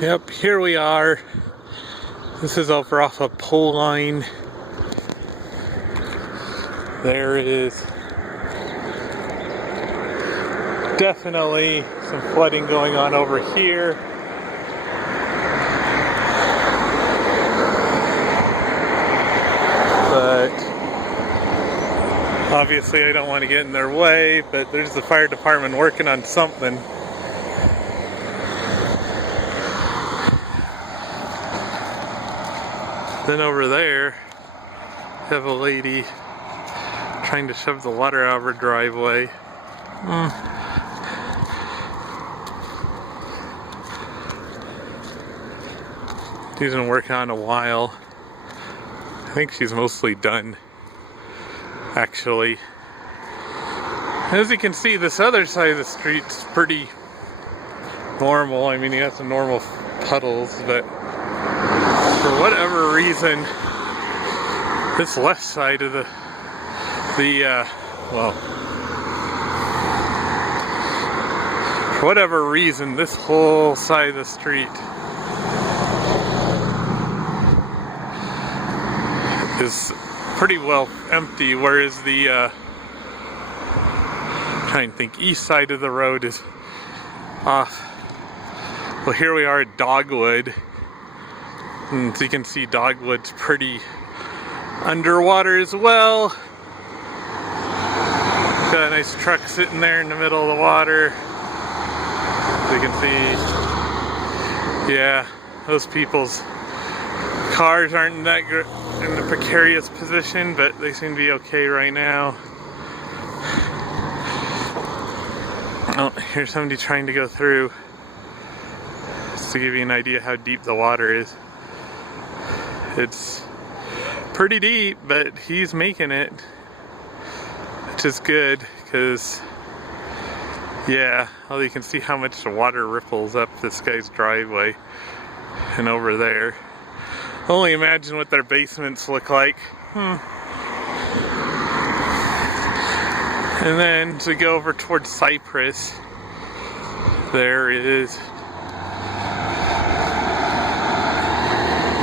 Yep, here we are. This is over off of Poleline. There is definitely some flooding going on over here. But obviously I don't want to get in their way, but there's the fire department working on something. Then over there, have a lady trying to shove the water out of her driveway. She's been working on a while. I think she's mostly done, actually. As you can see, this other side of the street's pretty normal. I mean, you got some normal puddles, but for whatever reason, this left side of for whatever reason, this whole side of the street is pretty well empty, whereas the trying to think, east side of the road is off. Well, here we are at Dogwood, and so you can see Dogwood's pretty underwater as well. Got a nice truck sitting there in the middle of the water. So you can see, yeah, those people's cars aren't in that in a precarious position, but they seem to be okay right now. Oh, here's somebody trying to go through. Just to give you an idea how deep the water is. It's pretty deep, but he's making it, which is good, because yeah, well, you can see how much the water ripples up this guy's driveway and over there. Only imagine what their basements look like. And then to go over towards Cypress, there is,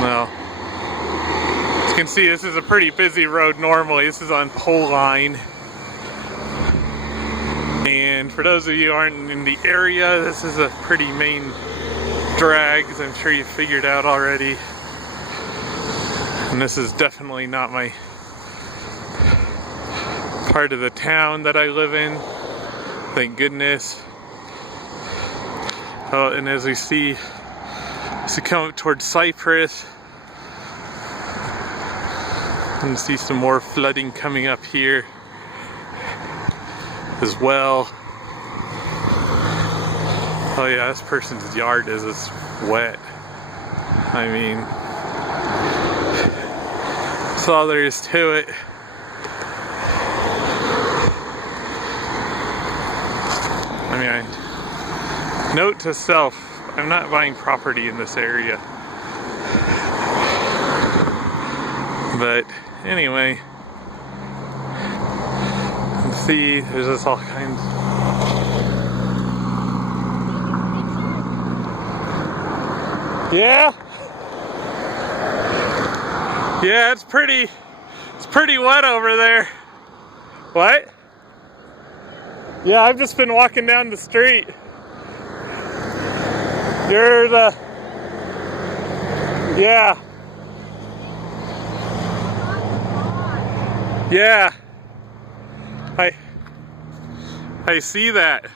well, as you can see, this is a pretty busy road normally. This is on Poleline. And for those of you who aren't in the area, this is a pretty main drag, as I'm sure you figured out already. And this is definitely not my part of the town that I live in, thank goodness. Oh, and as we see, as we come up towards Cypress, you can see some more flooding coming up here as well. Oh yeah, this person's yard is wet. I mean, that's all there is to it. I mean, note to self, I'm not buying property in this area. But anyway, you can see there's just all kinds. Yeah? Yeah, it's pretty wet over there. What? Yeah, I've just been walking down the street. You're the... Yeah. Yeah. I see that.